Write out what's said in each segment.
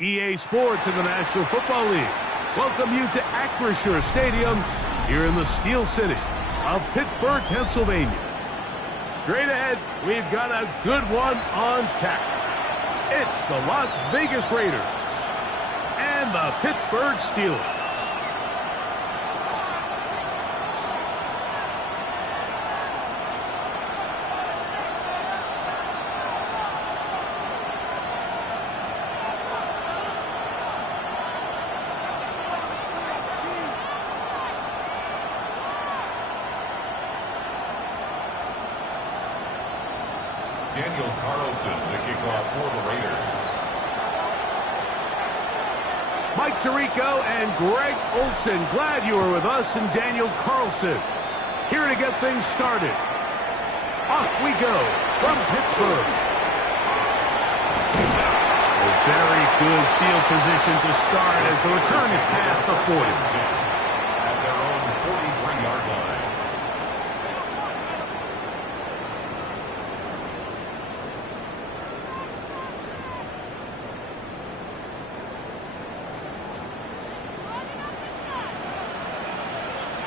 EA Sports in the National Football League welcome you to Acrisure Stadium here in the Steel City of Pittsburgh, Pennsylvania. Straight ahead, we've got a good one on tap. It's the Las Vegas Raiders and the Pittsburgh Steelers. Mike Tirico and Greg Olson, glad you are with us, and Daniel Carlson here to get things started. Off we go from Pittsburgh. A very good field position to start as the return is past the 40. At their own 43-yard line.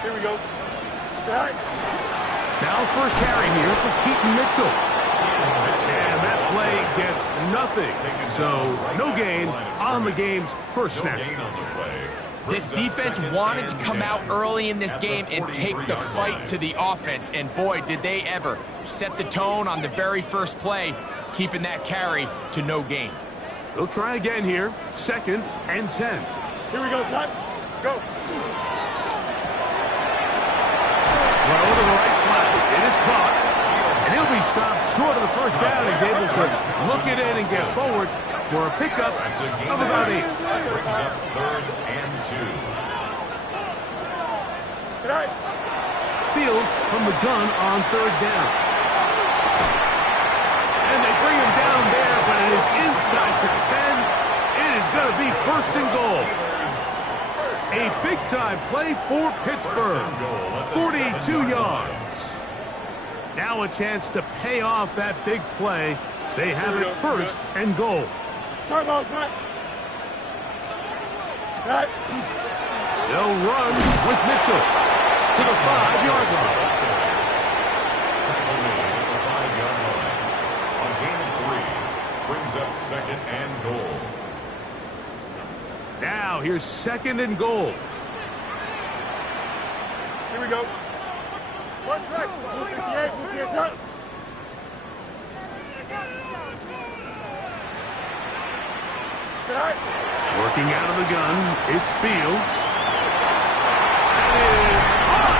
Here we go. Strike. Now first carry here for Keaton Mitchell. And that play gets nothing. So no gain on the game's first snap. This defense wanted to come out early in this game and take the fight to the offense. And boy, did they ever set the tone on the very first play, keeping that carry to no gain. They'll try again here. 2nd and 10. Here we go, son. Go. Throw to the right flat. It is caught. And he'll be stopped short of the first down. He's able to look it in and get forward for a pickup of about 8. Brings up 3rd and 2. Fields from the gun on 3rd down. And they bring him down there, but it is inside the 10. It is going to be 1st and goal. A big-time play for Pittsburgh. 42 yards. Now a chance to pay off that big play. They have it 1st and goal. They'll run with Mitchell to the 5-yard line. On gain of 3, brings up 2nd and goal. Now here's 2nd and goal. Here we go. One strike. 58, run. Working out of the gun, it's Fields. That is hot.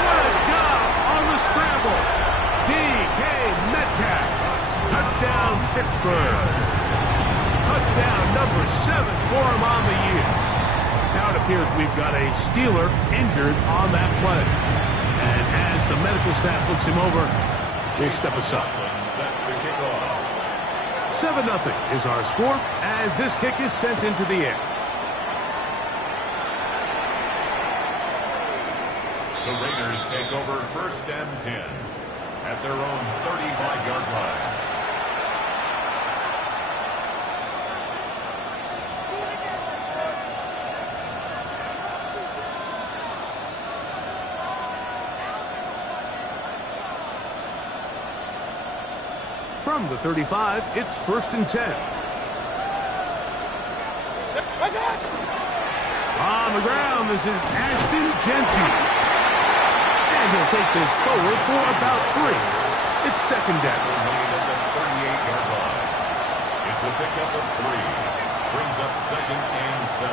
What a job on the scramble. D.K. Metcalf. Touchdown, Pittsburgh. Touchdown number 7 for him on the year. Now it appears we've got a Steeler injured on that play. And as the medical staff looks him over, we'll step aside. Set to kick off. 7-0 is our score as this kick is sent into the air. The Raiders take over 1st and 10 at their own 35-yard line. From the 35, it's 1st and 10. On the ground, this is Ashton Genty. And he'll take this forward for about 3. It's 2nd down. At the 38-yard line. It's a pickup of 3. Brings up 2nd and 7.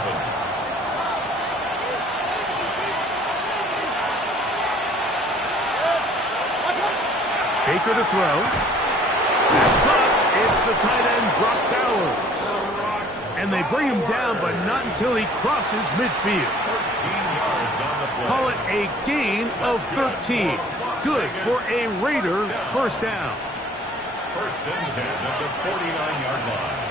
Baker to throw. That's caught. It's the tight end, Brock Bowers. And they bring him down, but not until he crosses midfield. 13 yards on the play. Call it a gain of 13. Good for a Raider 1st down. 1st and 10 at the 49-yard line.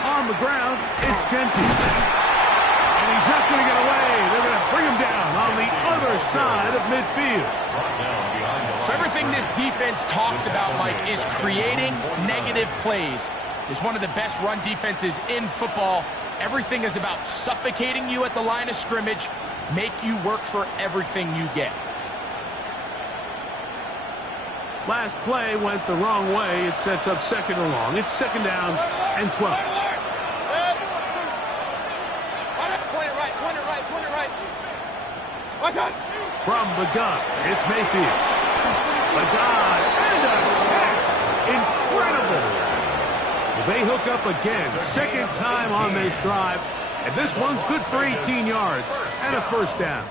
On the ground, it's Genty. And he's not going to get away. They're going to bring him down on the other side of midfield. Brought down behind the line. So everything this defense talks about, Mike, is creating negative plays. It's one of the best run defenses in football. Everything is about suffocating you at the line of scrimmage, make you work for everything you get. Last play went the wrong way. It sets up 2nd and long. It's 2nd down and 12. From the gun, it's Mayfield. A dive and a catch. Incredible. They hook up again. 2nd time on this drive. And this one's good for 18 yards and a 1st down.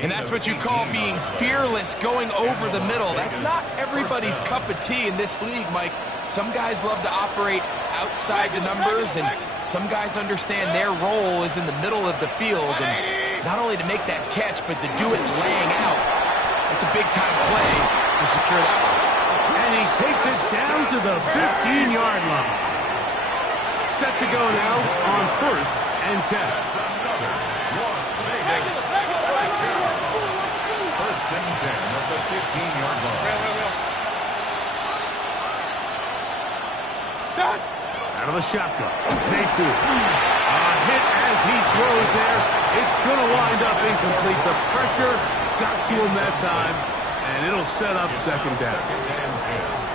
And that's what you call being fearless, going over the middle. That's not everybody's cup of tea in this league, Mike. Some guys love to operate outside the numbers, and some guys understand their role is in the middle of the field. And not only to make that catch, but to do it laying out. That's a big-time play to secure that one. And he takes it down to the 15-yard line. Set to go now on 1st and 10. Las Vegas. 1st and 10 at the 15-yard line. Out of the shotgun, Mayfield. A hit as he throws there. It's going to wind up incomplete. The pressure got to him that time, and it'll set up 2nd down.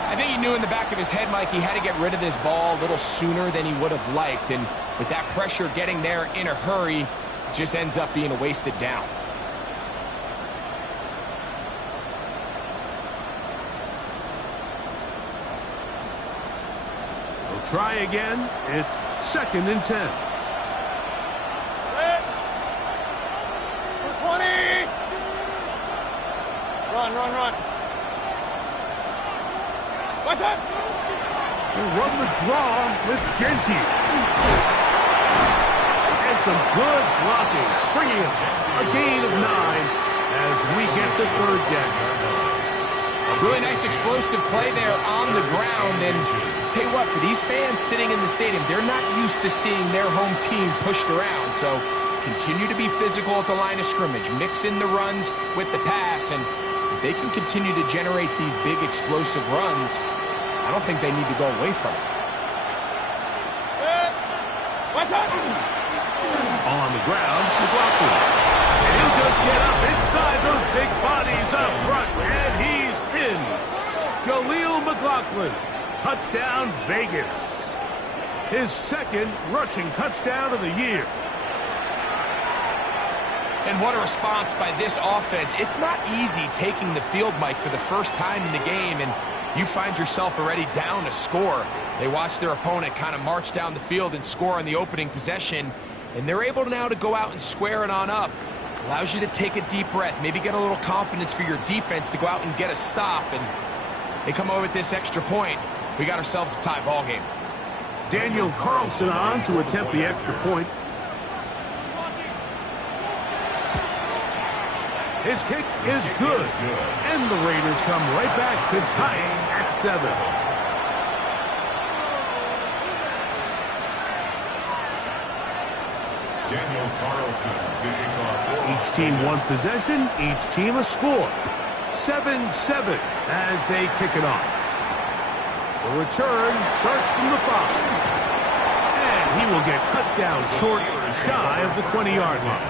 I think he knew in the back of his head, Mike, he had to get rid of this ball a little sooner than he would have liked. And with that pressure getting there in a hurry, it just ends up being a wasted down. We'll try again. It's 2nd and 10. 20. Run. What's up? We'll run the draw with Genty. And some good blocking. Stringing him. A gain of 9 as we get to 3rd down. A really nice explosive play there on the ground. And tell you what, for these fans sitting in the stadium, they're not used to seeing their home team pushed around. So continue to be physical at the line of scrimmage. Mix in the runs with the pass. And if they can continue to generate these big explosive runs, I don't think they need to go away from it. On the ground, McLaughlin. And he'll just get up inside those big bodies up front. And he's in. Jaleel McLaughlin. Touchdown, Vegas. His 2nd rushing touchdown of the year. And what a response by this offense. It's not easy taking the field, Mike, for the first time in the game, and you find yourself already down a score. They watch their opponent kind of march down the field and score on the opening possession, and they're able now to go out and square it on up. Allows you to take a deep breath, maybe get a little confidence for your defense to go out and get a stop, and they come over with this extra point. We got ourselves a tie ball game. Daniel Carlson on to attempt the extra point. His kick is good. And the Raiders come right back to tie it at 7. Daniel Carlson taking off. Each team one possession, each team a score. 7-7 as they kick it off. The return starts from the 5. And he will get cut down short, shy of the 20-yard line.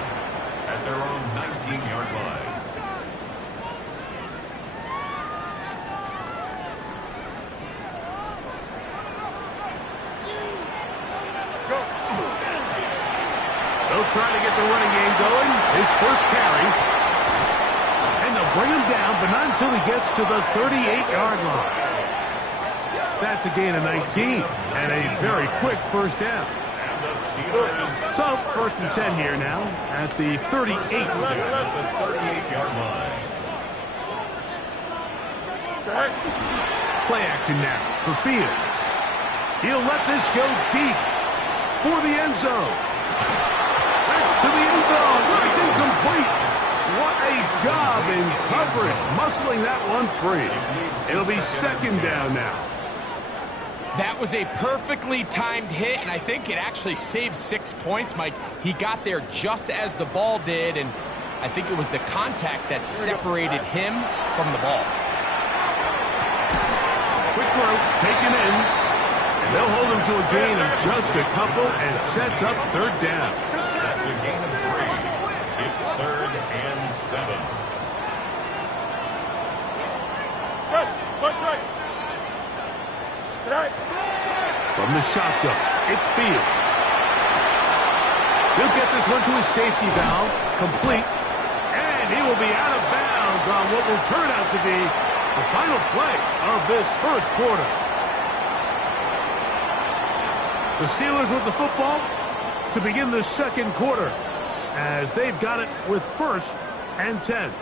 At their own 19-yard line. They'll try to get the running game going. His first carry. And they'll bring him down, but not until he gets to the 38-yard line. That's a gain of 19 and a very quick first down. So, first and 10 here now at the 38. The 38-yard line. Play action now for Fields. He'll let this go deep for the end zone. That's to the end zone. It's incomplete. What a job in coverage, muscling that one free. It'll be second down now. That was a perfectly timed hit, and I think it actually saved 6 points, Mike. He got there just as the ball did, and I think it was the contact that separated him from the ball. Quick throw, taken in, and they'll hold him to a gain of just a couple and sets up third down. That's a gain of 3. It's 3rd and 7. Punch right. From the shotgun, it's Fields. He'll get this one to his safety valve, complete, and he will be out of bounds on what will turn out to be the final play of this first quarter. The Steelers with the football to begin the second quarter as they've got it with 1st and 10.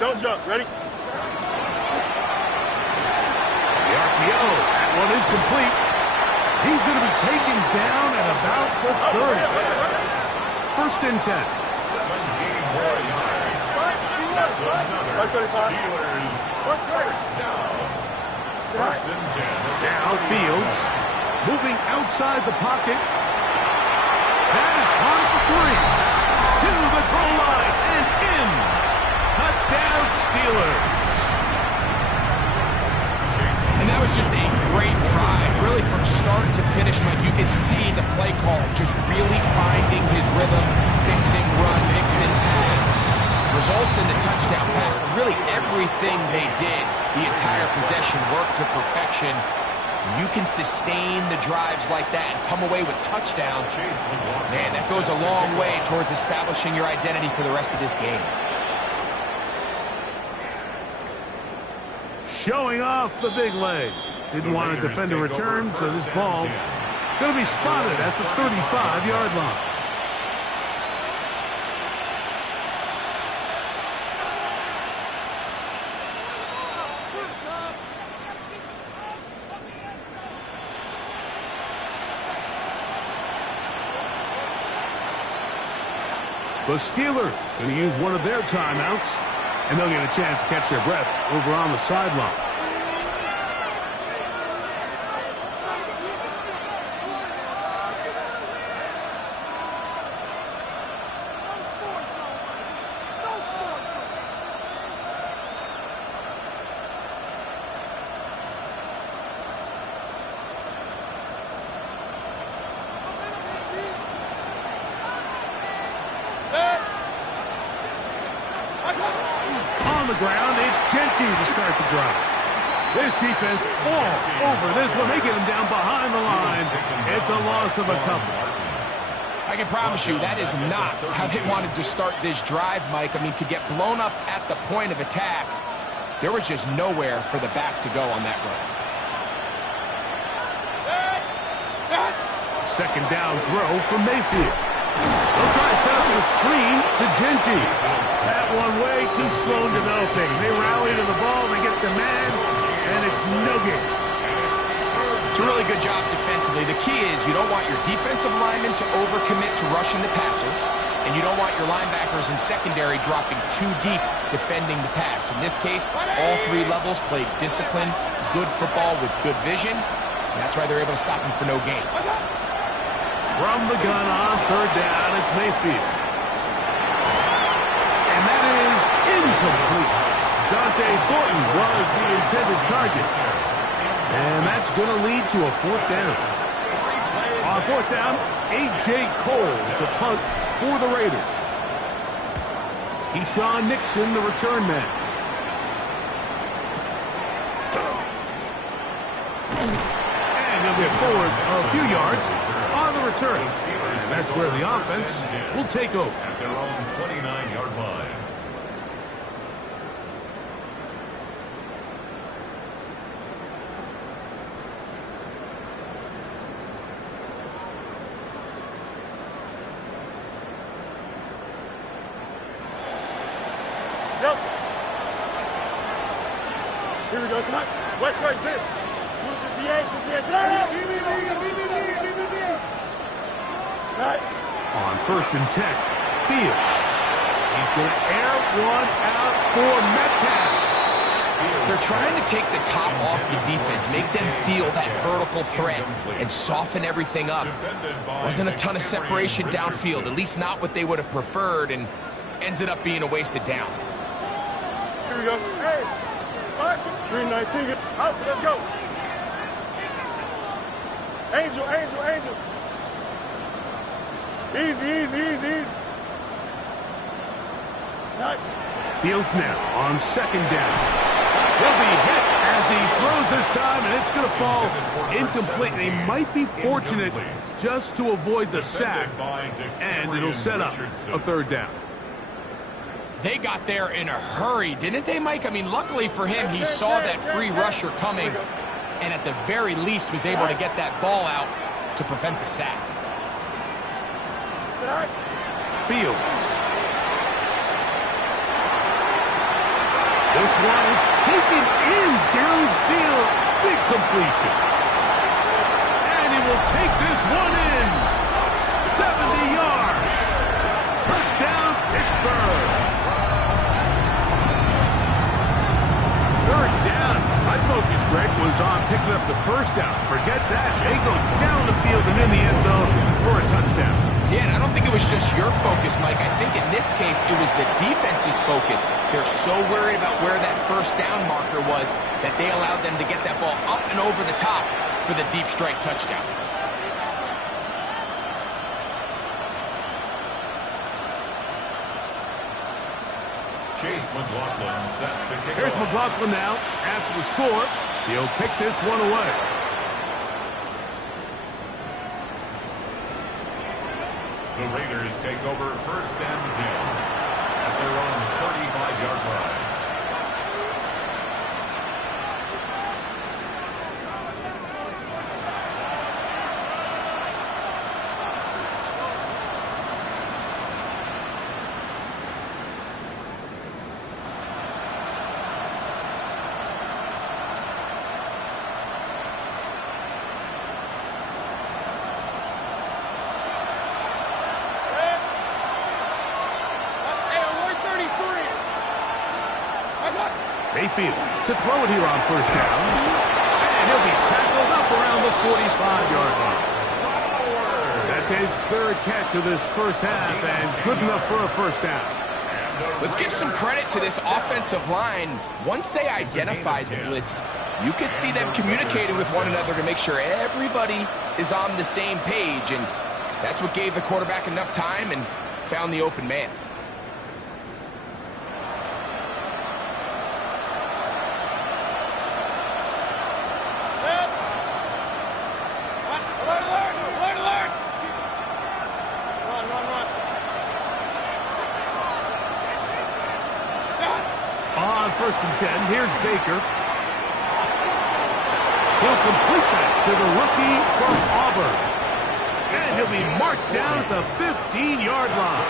Don't jump. Ready? The RPO. That one is complete. He's going to be taken down at about the 30. 1st and 10. 17 more yards. That's another Steelers first down. 1st and 10. Now Fields moving outside the pocket. That is caught at the 3. To the goal line and in. Touchdown, Steelers. And that was just a great drive. Really, from start to finish, Mike, you could see the play call just really finding his rhythm, mixing run, mixing pass. Results in the touchdown pass, but really everything they did, the entire possession worked to perfection. You can sustain the drives like that and come away with touchdowns. Man, that goes a long way towards establishing your identity for the rest of this game. Showing off the big leg. Didn't want to defend a return, so this ball going to be spotted at the 35-yard line. The Steelers going to use one of their timeouts, and they'll get a chance to catch their breath over on the sideline. On the ground, it's Genty to start the drive. This defense all over this one. They get him down behind the line. It's a loss of a couple. I can promise you that is not how they wanted to start this drive, Mike. I mean, to get blown up at the point of attack, there was just nowhere for the back to go on that run. Second down throw from Mayfield. They'll try to set up a screen to Genty. That one way too slow in developing. They rally to the ball, they get the man, and it's no game. It's a really good job defensively. The key is you don't want your defensive linemen to overcommit to rushing the passer, and you don't want your linebackers in secondary dropping too deep defending the pass. In this case, all three levels played disciplined, good football with good vision, and that's why they're able to stop him for no gain. From the gun on third down, it's Mayfield. And that is incomplete. Dante Thornton was the intended target. And that's going to lead to a fourth down. On fourth down, A.J. Cole to punt for the Raiders. Keyshawn Nixon, the return man. And he'll get forward a few yards on the return. And that's where the offense will take over. At their own 29-yard line. Yep. Here we go, son. West right, sit. Move to VA, On first and 10, Fields. He's going to air one out for Metcalf. They're trying to take the top off the defense, make them feel that vertical threat, and soften everything up. Wasn't a ton of separation downfield, at least not what they would have preferred, and ends it up being a wasted down. Here we go. Hey. All right. 319. Out. Let's go. Angel, Angel, Angel. Easy, easy, easy, easy. Right. Fields now on second down. He'll be hit as he throws this time, and it's going to fall incomplete. They might be fortunate just to avoid the sack, and it'll set up a third down. They got there in a hurry, didn't they, Mike? I mean, luckily for him, he saw that free rusher coming, and at the very least was able to get that ball out to prevent the sack. Fields. This one is taken in downfield. Big completion. And he will take this one in. 70 yards. Touchdown, Pittsburgh. Third down. My focus, Greg, was on picking up the first down. Forget that. They go down the field and in the end zone for a touchdown. Yeah, and I don't think it was just your focus, Mike. I think in this case, it was the defense's focus. They're so worried about where that first down marker was that they allowed them to get that ball up and over the top for the deep strike touchdown. Chase McLaughlin set to kick Here's off. McLaughlin now. After the score, he'll pick this one away. The Raiders take over first and 10 at their own 35-yard line. Mayfield to throw it here on first down. And he'll be tackled up around the 45-yard line. That's his third catch of this first half, and good enough for a first down. Let's give some credit to this offensive line. Once they identified the blitz, you could see them communicating with one another to make sure everybody is on the same page, and that's what gave the quarterback enough time and found the open man. On first and 10, here's Baker. He'll complete that to the rookie from Auburn. And he'll be marked down at the 15-yard line.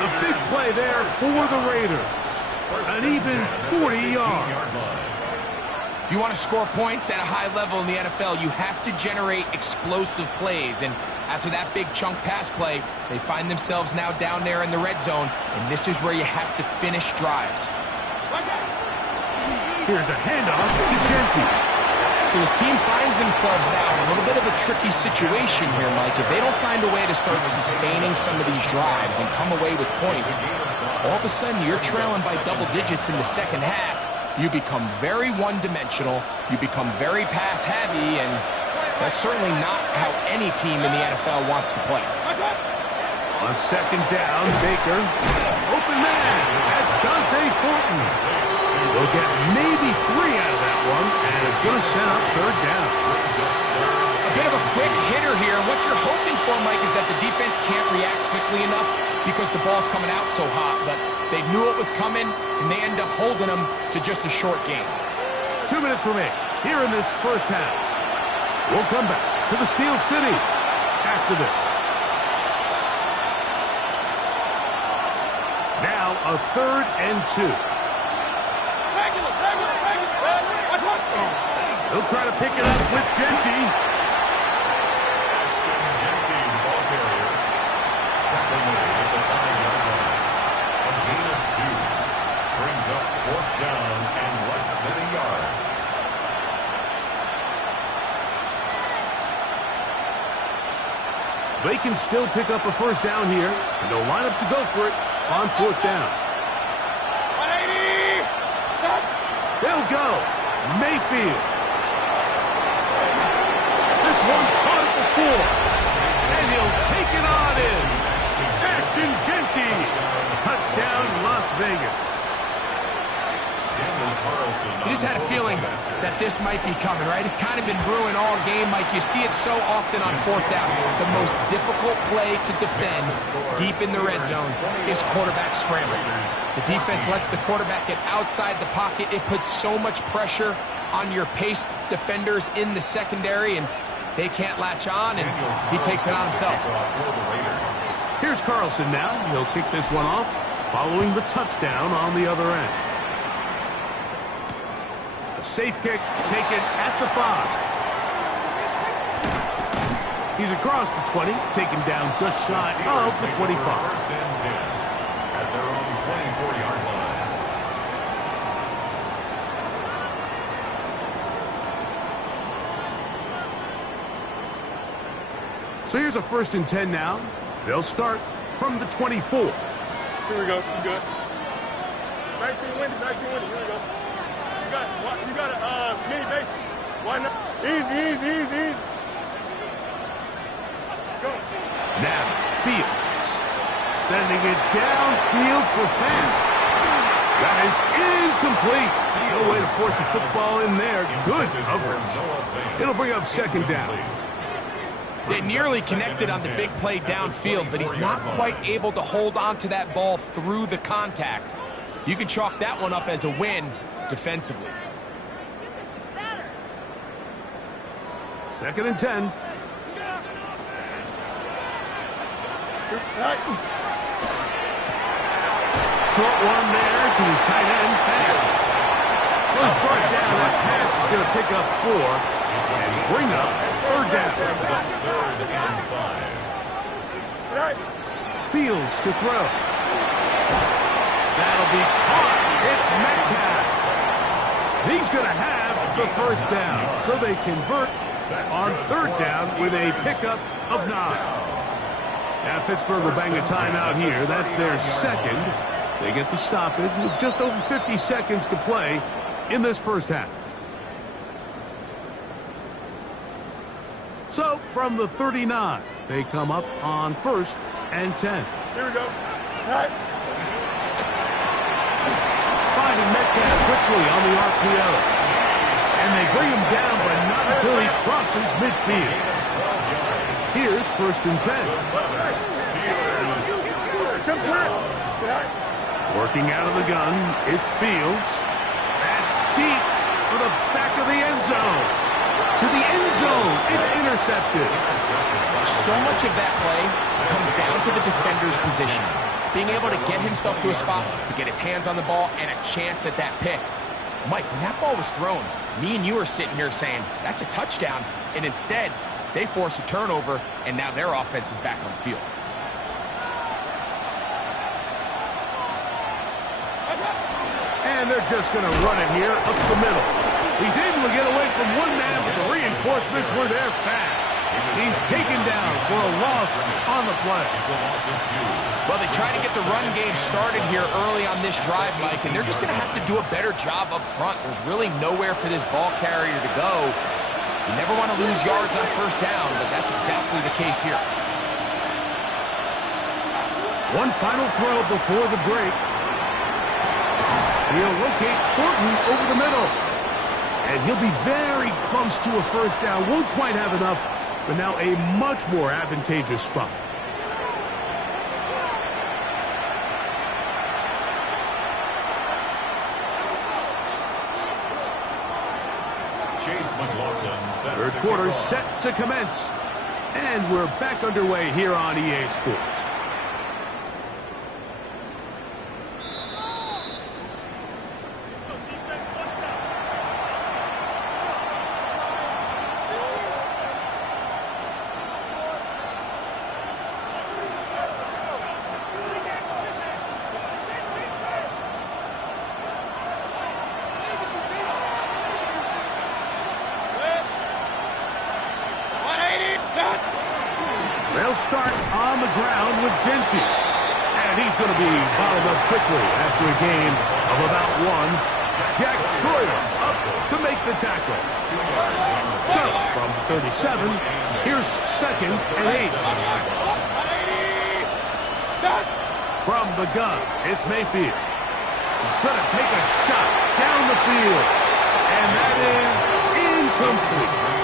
A big play there for the Raiders. An even 40 yards. If you want to score points at a high level in the NFL, you have to generate explosive plays. And after that big chunk pass play, they find themselves now down there in the red zone. And this is where you have to finish drives. Here's a handoff to Genty. So this team finds themselves now in a little bit of a tricky situation here, Mike. If they don't find a way to start sustaining some of these drives and come away with points, all of a sudden you're trailing by double digits in the second half. You become very one-dimensional. You become very pass-heavy, and that's certainly not how any team in the NFL wants to play. On second down, Baker. Open man. That's Dante Fortin. They'll get maybe 3 out of that one, and it's going to set up third down. A bit of a quick hitter here. What you're hoping for, Mike, is that the defense can't react quickly enough because the ball's coming out so hot, but they knew it was coming, and they end up holding them to just a short game. 2 minutes remain here in this first half. We'll come back to the Steel City after this. Now a 3rd and 2. He'll try to pick it up with Genty. Genty, the ball carrier. Tackle made at the 5-yard line. A gain of 2. Brings up 4th down and less than a yard. They can still pick up a first down here, and they'll line up to go for it on 4th down. 180! They'll go. Mayfield. This one caught it before, and he'll take it on in. Ashton Genty. Touchdown, Las Vegas. You just had a feeling that this might be coming, right? It's kind of been brewing all game, Mike. You see it so often on 4th down. The most difficult play to defend deep in the red zone is quarterback scramble. The defense lets the quarterback get outside the pocket. It puts so much pressure on your paced defenders in the secondary, and they can't latch on, and he takes it on himself. Here's Carlson now. He'll kick this one off following the touchdown on the other end. A safe kick taken at the 5. He's across the 20, taken down just shy of the 25. 1st and 10 at their own 24-yard line. So here's a 1st and 10 now. They'll start from the 24. Here we go. You good? 19 windy. Here we go. You got a mini base. Why not? Easy. Go. Now, Fields. Sending it downfield for Fan. That is incomplete. No way to force the football in there. Good coverage. It'll bring up 2nd down. They nearly connected on the big play downfield, but he's not quite able to hold on to that ball through the contact. You can chalk that one up as a win defensively. 2nd and 10. Short one there to his tight end, Fan. Goes brought down. That pass is going to pick up 4 and bring up 3rd down. 3rd and 5. Fields to throw. That'll be caught. It's Metcalf. He's going to have the 1st down. So they convert on 3rd down with a pickup of 9. Now Pittsburgh will bang a timeout here. That's their 2nd. They get the stoppage with just over 50 seconds to play in this first half. So from the 39, they come up on 1st and 10. Here we go. Finding Metcalf quickly on the RPO. And they bring him down, but not until he crosses midfield. Here's 1st and 10. Working out of the gun, it's Fields. That's deep for the back of the end zone. To the it's intercepted. So much of that play comes down to the defender's position. Being able to get himself to a spot, to get his hands on the ball, and a chance at that pick. Mike, when that ball was thrown, me and you are sitting here saying, that's a touchdown, and instead, they force a turnover, and now their offense is back on the field. And they're just going to run it here up the middle. He's able to get away from one man, but the reinforcements were there fast. He's taken down for a loss on the play. It's a loss of 2. Well, they try to get the run game started here early on this drive, Mike, and they're just going to have to do a better job up front. There's really nowhere for this ball carrier to go. You never want to lose yards on first down, but that's exactly the case here. One final throw before the break. He'll locate Thornton over the middle. And he'll be very close to a first down. Won't quite have enough, but now a much more advantageous spot. Third quarter set to commence. And we're back underway here on EA Sports. They'll start on the ground with Genty. And he's going to be bottled up quickly after a gain of about 1. Jack Sawyer up to make the tackle. So, from 37, here's 2nd and 8. From the gun, it's Mayfield. He's going to take a shot down the field. And that is incomplete.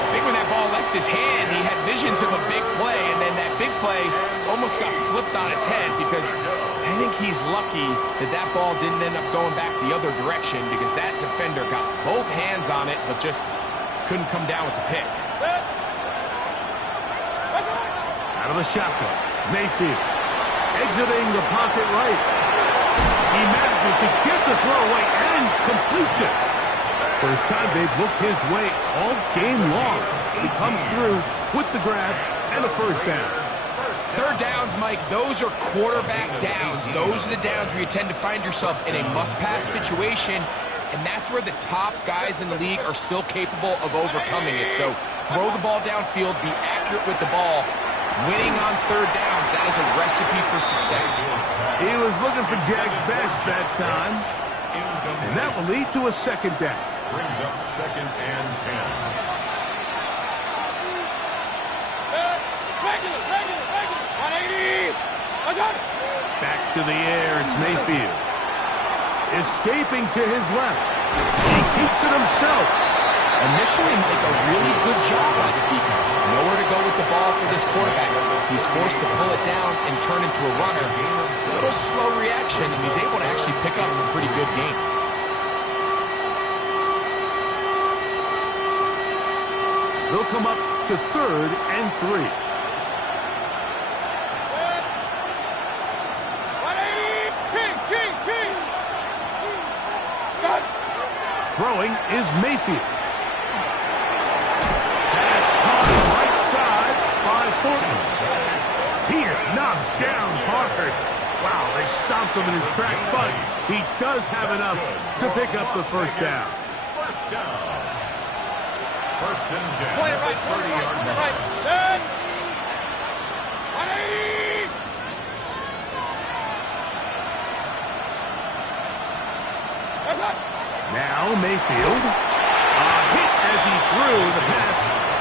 I think when that ball left his hand, he had visions of a big play, and then that big play almost got flipped on its head because I think he's lucky that that ball didn't end up going back the other direction because that defender got both hands on it but just couldn't come down with the pick. Out of the shotgun, Mayfield exiting the pocket right. He manages to get the throw away and completes it. First time they've looked his way all game long. He comes through with the grab and a first down. Third downs, Mike, those are quarterback downs. Those are the downs where you tend to find yourself in a must-pass situation, and that's where the top guys in the league are still capable of overcoming it. So throw the ball downfield, be accurate with the ball. Winning on third downs, that is a recipe for success. He was looking for Jack Best that time, and that will lead to a second down. Brings up 2nd and 10. Back to the air, it's Mayfield. Escaping to his left. He keeps it himself. Initially, Mike, a really good job by the defense. Nowhere to go with the ball for this quarterback. He's forced to pull it down and turn into a runner. A little slow reaction, and he's able to actually pick up a pretty good game. They'll come up to 3rd and 3. Throwing is Mayfield. Pass caught right side by Thornton. He is knocked down hard. Wow, they stomped him in his tracks, but he does have enough to pick up the first down. First down. First and 10. Play it right, 30-yard line. right. Good. 180. Now Mayfield. A hit as he threw. The pass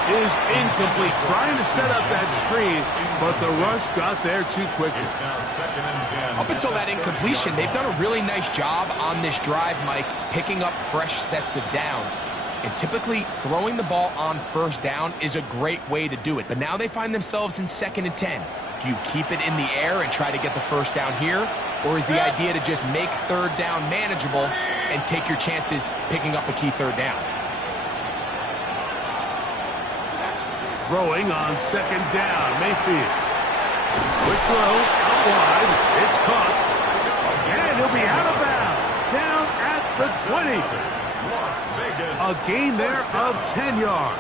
is incomplete. Trying to set up that screen, but the rush got there too quickly. It's now 2nd and 10. Up until that incompletion, they've done a really nice job on this drive, Mike, picking up fresh sets of downs. And typically, throwing the ball on first down is a great way to do it. But now they find themselves in 2nd and 10. Do you keep it in the air and try to get the first down here? Or is the idea to just make third down manageable and take your chances picking up a key third down? throwing on second down. Mayfield. Quick throw out wide. It's caught. And he'll be out of bounds. Down at the 20. Las Vegas. A gain there of 10 yards.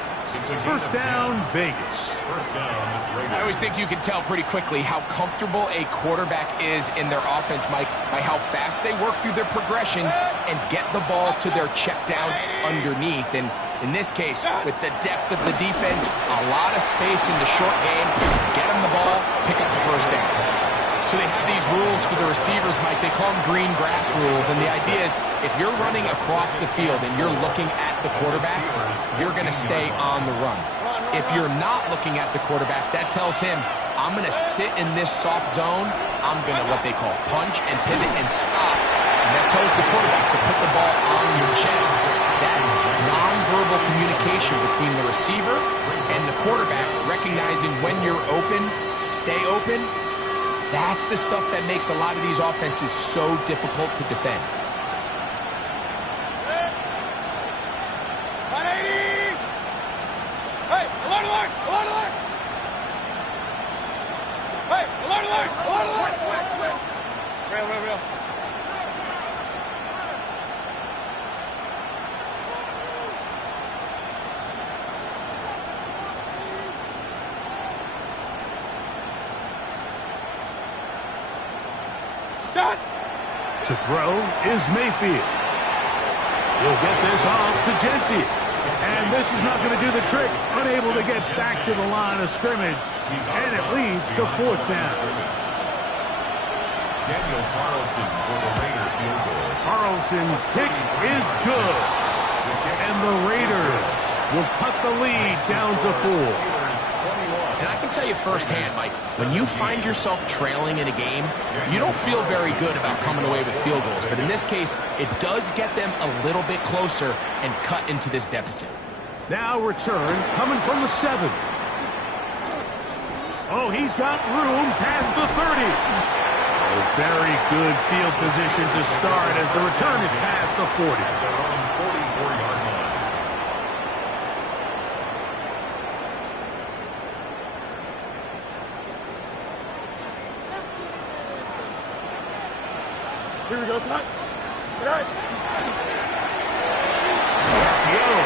First down, Vegas. First down, Raiders. I always think you can tell pretty quickly how comfortable a quarterback is in their offense, Mike, by how fast they work through their progression and get the ball to their check down underneath. And in this case, with the depth of the defense, a lot of space in the short game, get them the ball, pick up the first down. So they have these rules for the receivers, Mike. They call them green grass rules. And the idea is if you're running across the field and you're looking at the quarterback, you're going to stay on the run. If you're not looking at the quarterback, that tells him, I'm going to sit in this soft zone. I'm going to what they call punch and pivot and stop. And that tells the quarterback to put the ball on your chest. That nonverbal communication between the receiver and the quarterback, recognizing when you're open, stay open, that's the stuff that makes a lot of these offenses so difficult to defend. Hey, alert, alert, alert, alert! Hey, alert, alert, alert, alert! Switch. Real. Start! To throw is Mayfield. He'll get this off to Gentile. And this is not going to do the trick. Unable to get back to the line of scrimmage. And it leads to fourth down. Daniel Carlson for the Raider field goal. Carlson's kick is good. And the Raiders will cut the lead down to 4. And I can tell you firsthand, Mike, when you find yourself trailing in a game, you don't feel very good about coming away with field goals. But in this case, it does get them a little bit closer and cut into this deficit. Now return coming from the 7. Oh, he's got room past the 30. A very good field position to start as the return is past the 40. At their own 44-yard line. Here we go, son. Good night.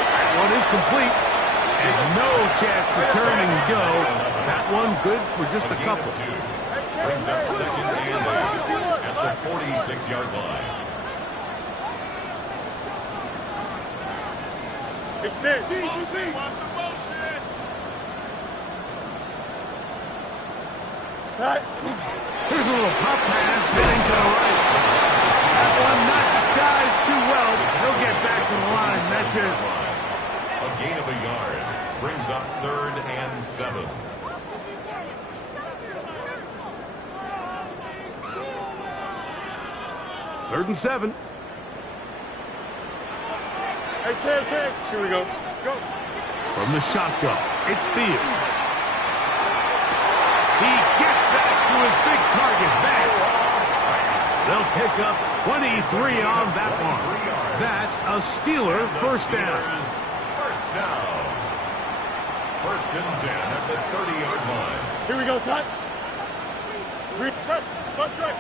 That one is complete. And no chance to turn and go. That one good for just a couple. Brings up second and 8 at the 46-yard line. Extend. Right. Here's a little pop pass heading to the right. That one not disguised too well. He'll get back to the line. That's it. A gain of a yard. Brings up third and 7. Third and 7. Hey, Ken. Here we go. Go. From the shotgun, it's Fields. He gets that to his big target back. They'll pick up 23 on that one. That's a Steeler first down. First down. First and 10 at the 30-yard line. Here we go, son. Press. Punch right.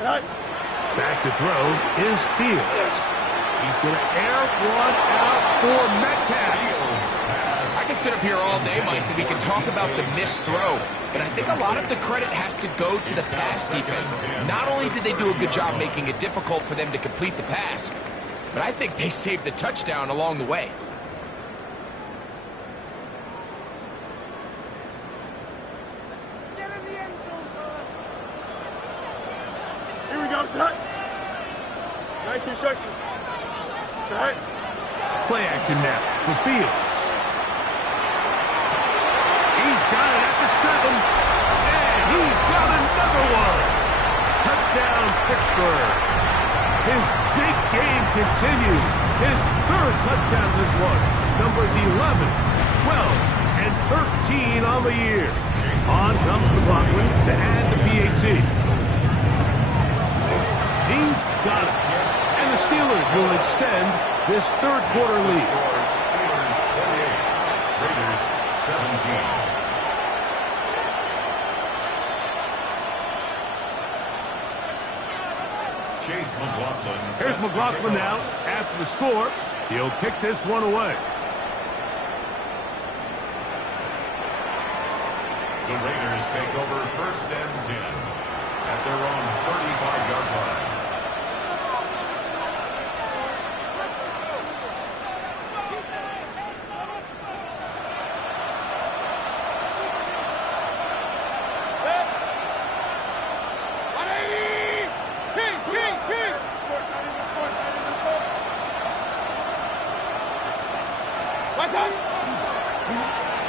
Right. Back to throw is Fields. He's going to air one out for Metcalf. I can sit up here all day, Mike, and we can talk about the missed throw, but I think a lot of the credit has to go to the pass defense. Not only did they do a good job making it difficult for them to complete the pass, but I think they saved the touchdown along the way. Here we go, son. 19 instruction. Right. Play action now for Fields. He's got it at the 7. And he's got another one. Touchdown, Pittsburgh. His big game continues. His third touchdown this one. Numbers 11, 12, and 13 on the year. On comes McLaughlin to add the PAT. He's got it. And the Steelers will extend this third quarter lead. Steelers 28, Raiders Chase McLaughlin. Here's McLaughlin now after the score. He'll kick this one away. The Raiders take over 1st and 10 at their own 35-yard line.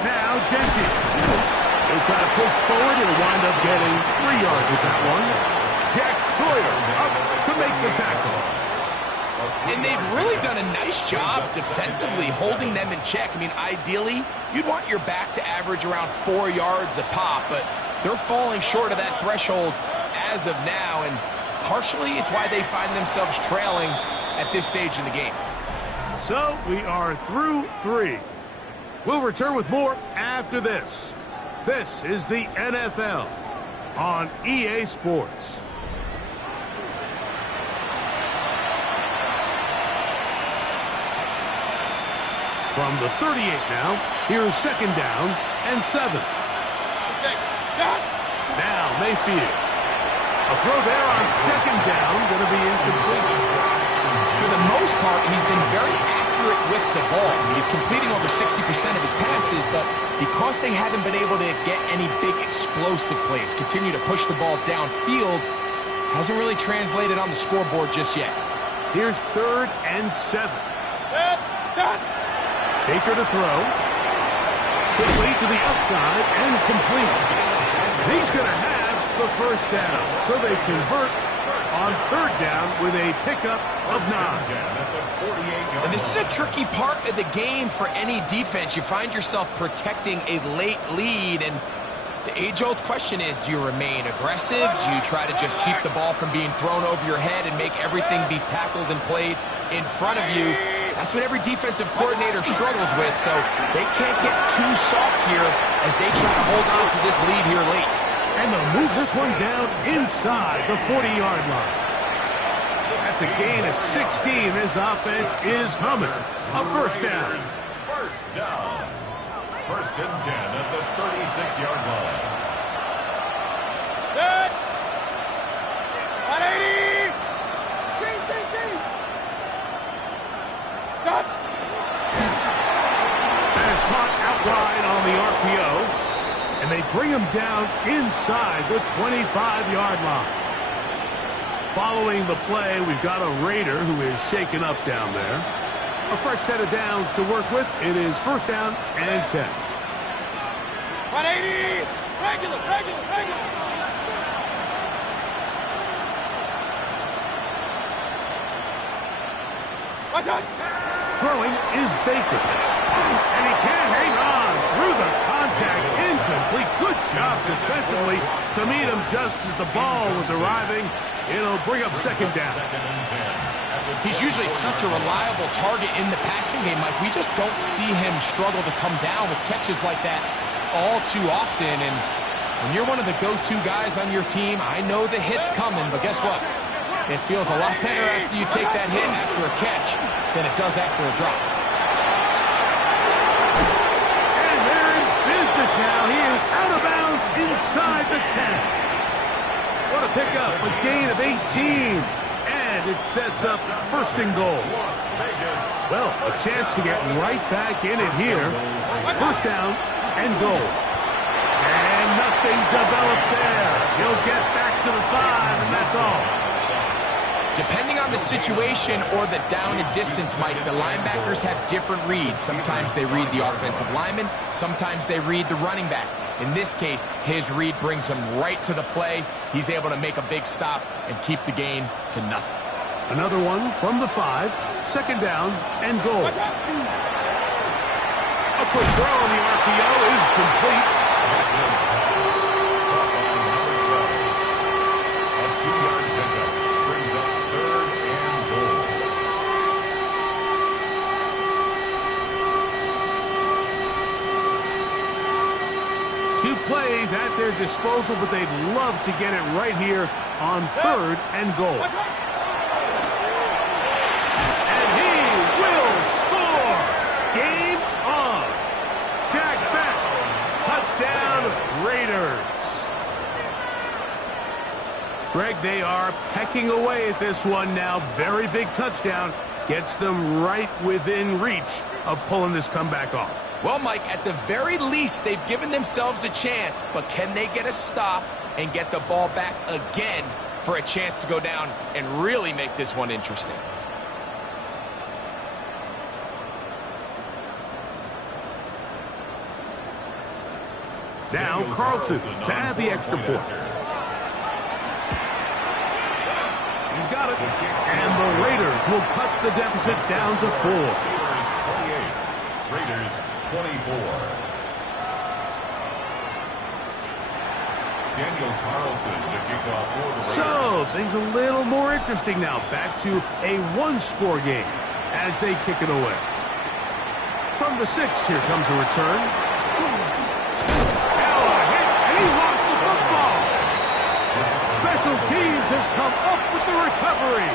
Now Genty. He'll try to push forward. He'll wind up getting 3 yards with that one. Jack Sawyer up to make the tackle. And they've really done a nice job defensively holding them in check. I mean, ideally, you'd want your back to average around 4 yards a pop, but they're falling short of that threshold as of now, and partially it's why they find themselves trailing at this stage in the game. So we are through 3. We'll return with more after this. This is the NFL on EA Sports. From the 38 now, here's 2nd down and 7. Now Mayfield. A throw there on 2nd down, going to be incomplete. For the most part, he's been very accurate with the ball. He's completing over 60% of his passes, but because they haven't been able to get any big explosive plays, continue to push the ball downfield, hasn't really translated on the scoreboard just yet. Here's 3rd and 7. Baker to throw. Quickly to the outside and complete. He's going to have the 1st down. So they convert on 3rd down with a pickup of 9. And this is a tricky part of the game for any defense. You find yourself protecting a late lead, and the age-old question is, do you remain aggressive? Do you try to just keep the ball from being thrown over your head and make everything be tackled and played in front of you? That's what every defensive coordinator struggles with, so they can't get too soft here as they try to hold on to this lead here late. And they'll move this one down inside the 40-yard line. That's a gain of 16. This offense is humming. A 1st down. 1st down. 1st and 10 at the 36-yard line. Good. 180. Stop. That is caught out wide on the RPO. And they bring him down inside the 25-yard line. Following the play, we've got a Raider who is shaken up down there. A fresh set of downs to work with. It is 1st down and 10. 180. Regular. Watch out. Throwing is Baker. And he can't hang on through the contact. Incomplete. Good job defensively to meet him just as the ball was arriving. It'll bring up 2nd down. He's usually such a reliable target in the passing game, Mike. We just don't see him struggle to come down with catches like that all too often. And when you're one of the go-to guys on your team, I know the hit's coming, but guess what? It feels a lot better after you take that hit after a catch than it does after a drop. And they're in business now. He is out of bounds inside the 10. What a pickup, a gain of 18. And it sets up 1st and goal. Well, a chance to get right back in it here. 1st down and goal. And nothing developed there. He'll get back to the 5, and that's all. Depending on the situation or the down and distance, Mike, the linebackers have different reads. Sometimes they read the offensive lineman. Sometimes they read the running back. In this case, his read brings him right to the play. He's able to make a big stop and keep the game to nothing. Another one from the 5. 2nd down and goal. A quick throw on the RPO is complete. A 2-yard pickup brings up 3rd and goal. plays at their disposal, but they'd love to get it right here on 3rd and goal. And he will score! Game on! Jack Beck, touchdown Raiders. Greg, they are pecking away at this one now. Very big touchdown. Gets them right within reach of pulling this comeback off. Well, Mike, at the very least, they've given themselves a chance, but can they get a stop and get the ball back again for a chance to go down and really make this one interesting? Now Carlson to add the extra point. He's got it. And the Raiders will cut the deficit down to 4. Raiders 24. Daniel Carlson to kick off for the Raiders. So, things a little more interesting now. Back to a one-score game as they kick it away. From the 6, here comes a return. Now a hit, and he lost the football. Special teams has come up with the recovery.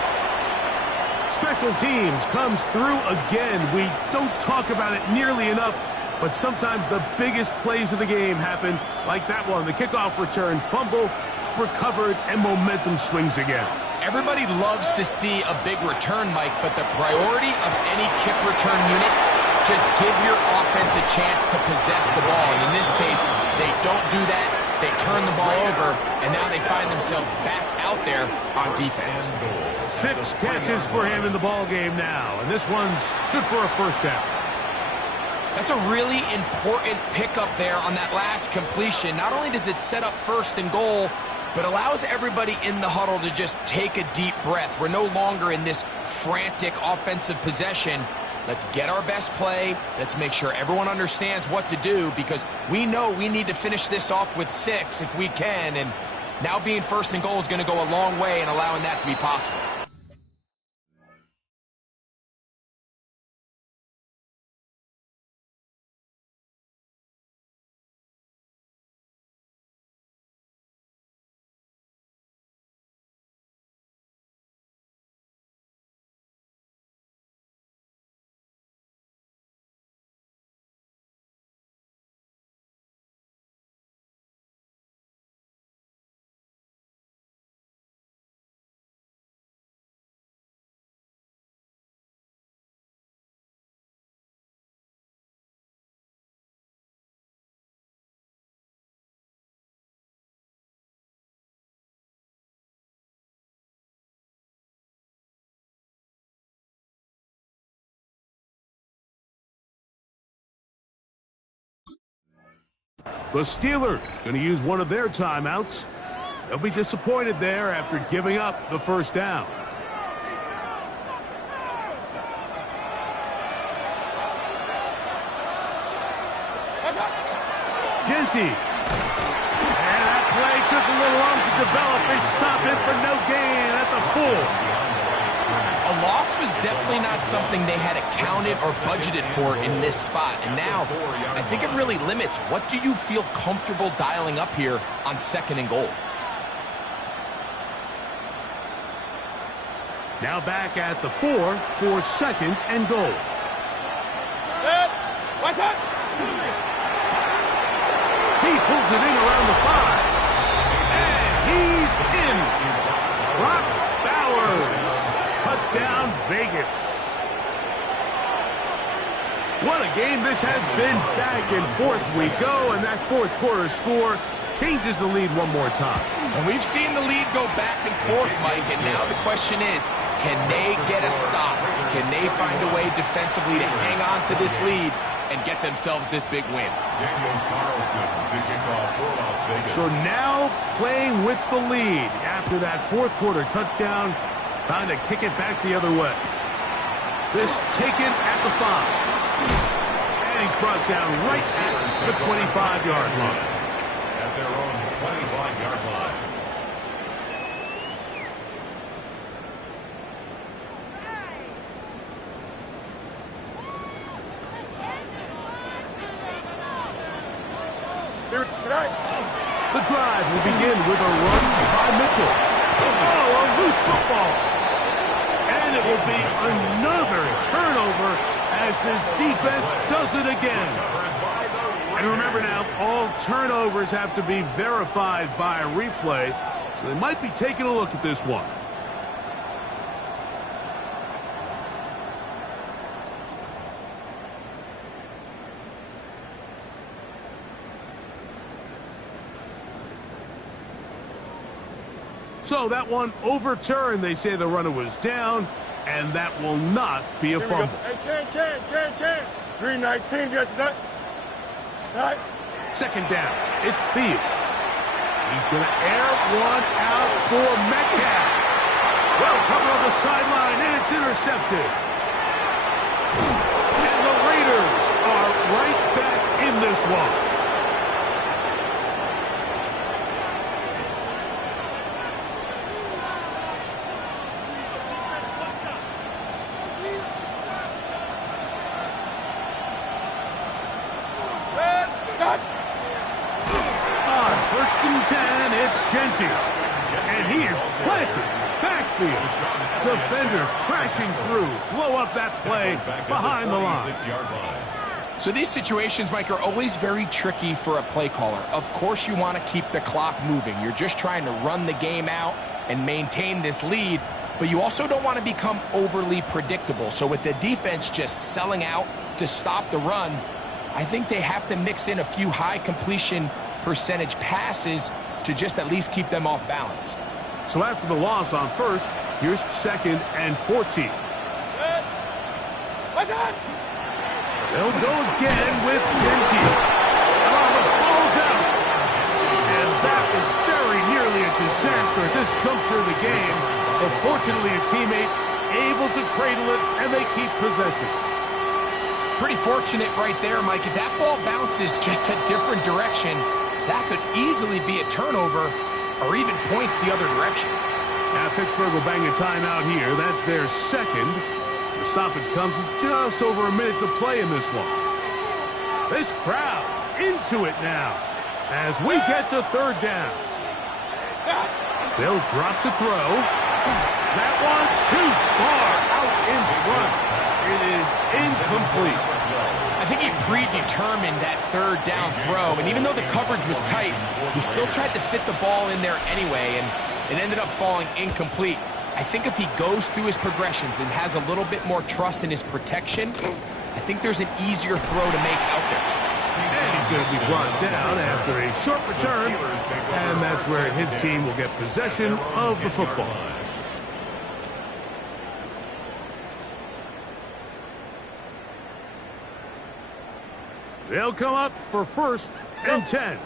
Special teams comes through again. We don't talk about it nearly enough, but sometimes the biggest plays of the game happen like that one. The kickoff return, fumble, recovered, and momentum swings again. Everybody loves to see a big return, Mike, but the priority of any kick return unit, just give your offense a chance to possess the ball. And in this case, they don't do that. They turn the ball over, and now they find themselves back out there on defense. 6 catches for him in the ball game now, and this one's good for a first down. That's a really important pickup there on that last completion. Not only does it set up 1st and goal, but allows everybody in the huddle to just take a deep breath. We're no longer in this frantic offensive possession. Let's get our best play. Let's make sure everyone understands what to do, because we know we need to finish this off with 6 if we can, and now being 1st and goal is going to go a long way in allowing that to be possible. The Steelers going to use one of their timeouts. They'll be disappointed there after giving up the first down. Genty. And that play took a little long to develop. They stop it for no gain at the 4. A loss was definitely not something they had accounted or budgeted for in this spot. And now, I think it really limits what do you feel comfortable dialing up here on 2nd and goal. Now back at the 4 for 2nd and goal. He pulls it in around the 5. And he's in. Brock Bowers. Touchdown, Vegas. What a game this has been. Back and forth we go, and that 4th quarter score changes the lead one more time. And we've seen the lead go back and forth, Mike, and now the question is, can they get a stop? Can they find a way defensively to hang on to this lead and get themselves this big win? Daniel Carlson to kick off for Las Vegas. So now playing with the lead after that 4th quarter touchdown. Time to kick it back the other way. This taken at the 5. And he's brought down right at the 25-yard line. At their own 25-yard line. Can I? The drive will begin with a run by Mitchell. Oh, a loose football. And it will be another turnover as this defense does it again. And remember now, all turnovers have to be verified by a replay, so they might be taking a look at this one. So that one overturned. They say the runner was down, and that will not be a fumble. Hey, Ken. Green 19, you got that? Right. Second down, it's Fields. He's going to air one out for Metcalf. Well covered on the sideline, and it's intercepted. And the Raiders are right back in this one. Genty, and he is planted. Backfield. Defenders crashing through. Blow up that play behind the line. So these situations, Mike, are always very tricky for a play caller. Of course you want to keep the clock moving. You're just trying to run the game out and maintain this lead, but you also don't want to become overly predictable. So with the defense just selling out to stop the run, I think they have to mix in a few high completion percentage passes to just at least keep them off balance. So after the loss on first, here's 2nd and 14. They'll go again with Genty. Oh, the ball's out. And that was very nearly a disaster at this juncture of the game. But fortunately, a teammate able to cradle it, and they keep possession. Pretty fortunate right there, Mike. If that ball bounces just a different direction, that could easily be a turnover or even points the other direction. Now Pittsburgh will bang a timeout here. That's their second. The stoppage comes with just over a minute to play in this one. This crowd into it now as we get to 3rd down. They'll drop to throw. That one too far out in front. It is incomplete. I think he predetermined that 3rd down throw, and even though the coverage was tight, he still tried to fit the ball in there anyway, and it ended up falling incomplete. I think if he goes through his progressions and has a little bit more trust in his protection, I think there's an easier throw to make out there. And he's going to be brought down after a short return, and that's where his team will get possession of the football. They'll come up for 1st and 10.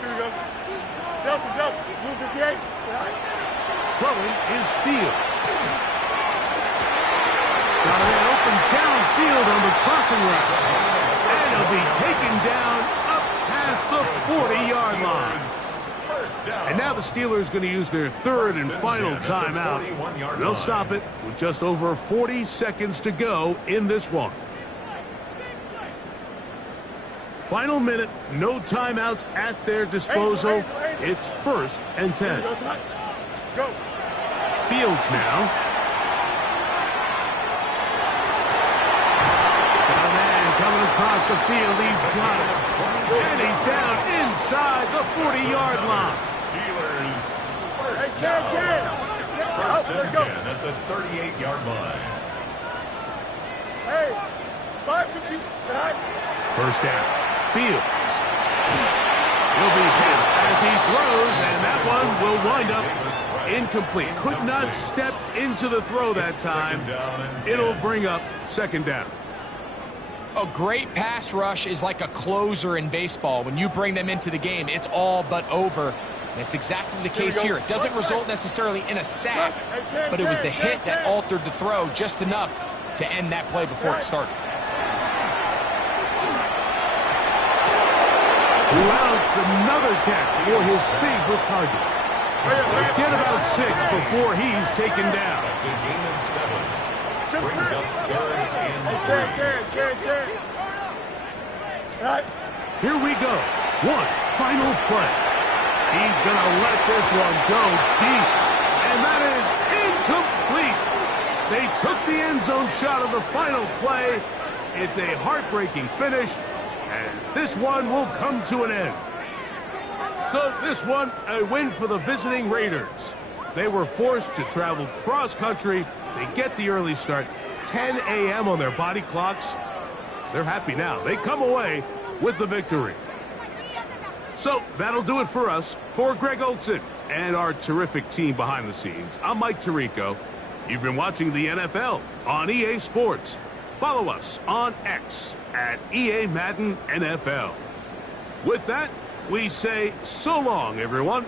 Here we go. Delta. Move 58. Throwing is Fields. Got an open downfield on the crossing route. And he'll be taken down up past the 40-yard line. And now the Steelers going to use their 3rd and final timeout. They'll stop it with just over 40 seconds to go in this one. Final minute, no timeouts at their disposal. It's 1st and 10. Go. Fields now. Got a man coming across the field. He's got it. And he's down inside the 40-yard line. Steelers first Hey, down. Ken. First and 10 at the 38-yard line. Hey, 550 side. First down. Fields. Will be hit as he throws, and that one will wind up incomplete. Could not step into the throw that time. It'll bring up 2nd down. A great pass rush is like a closer in baseball. When you bring them into the game, it's all but over. And it's exactly the case here. It doesn't result necessarily in a sack, but it was the hit that altered the throw just enough to end that play before it started. Who mounts another catch for his favorite target. Get about 6 before he's taken down. That's a gain of 7. Brings up 3rd and 3. Ken. Here we go. 1. final play. He's going to let this one go deep. And that is incomplete. They took the end zone shot of the final play. It's a heartbreaking finish, and this one will come to an end. So this one, a win for the visiting Raiders. They were forced to travel cross-country. They get the early start, 10 a.m. on their body clocks. They're happy now. They come away with the victory. So that'll do it for us. For Greg Olson and our terrific team behind the scenes, I'm Mike Tirico. You've been watching the NFL on EA Sports. Follow us on X at EA Madden NFL. With that, we say so long, everyone.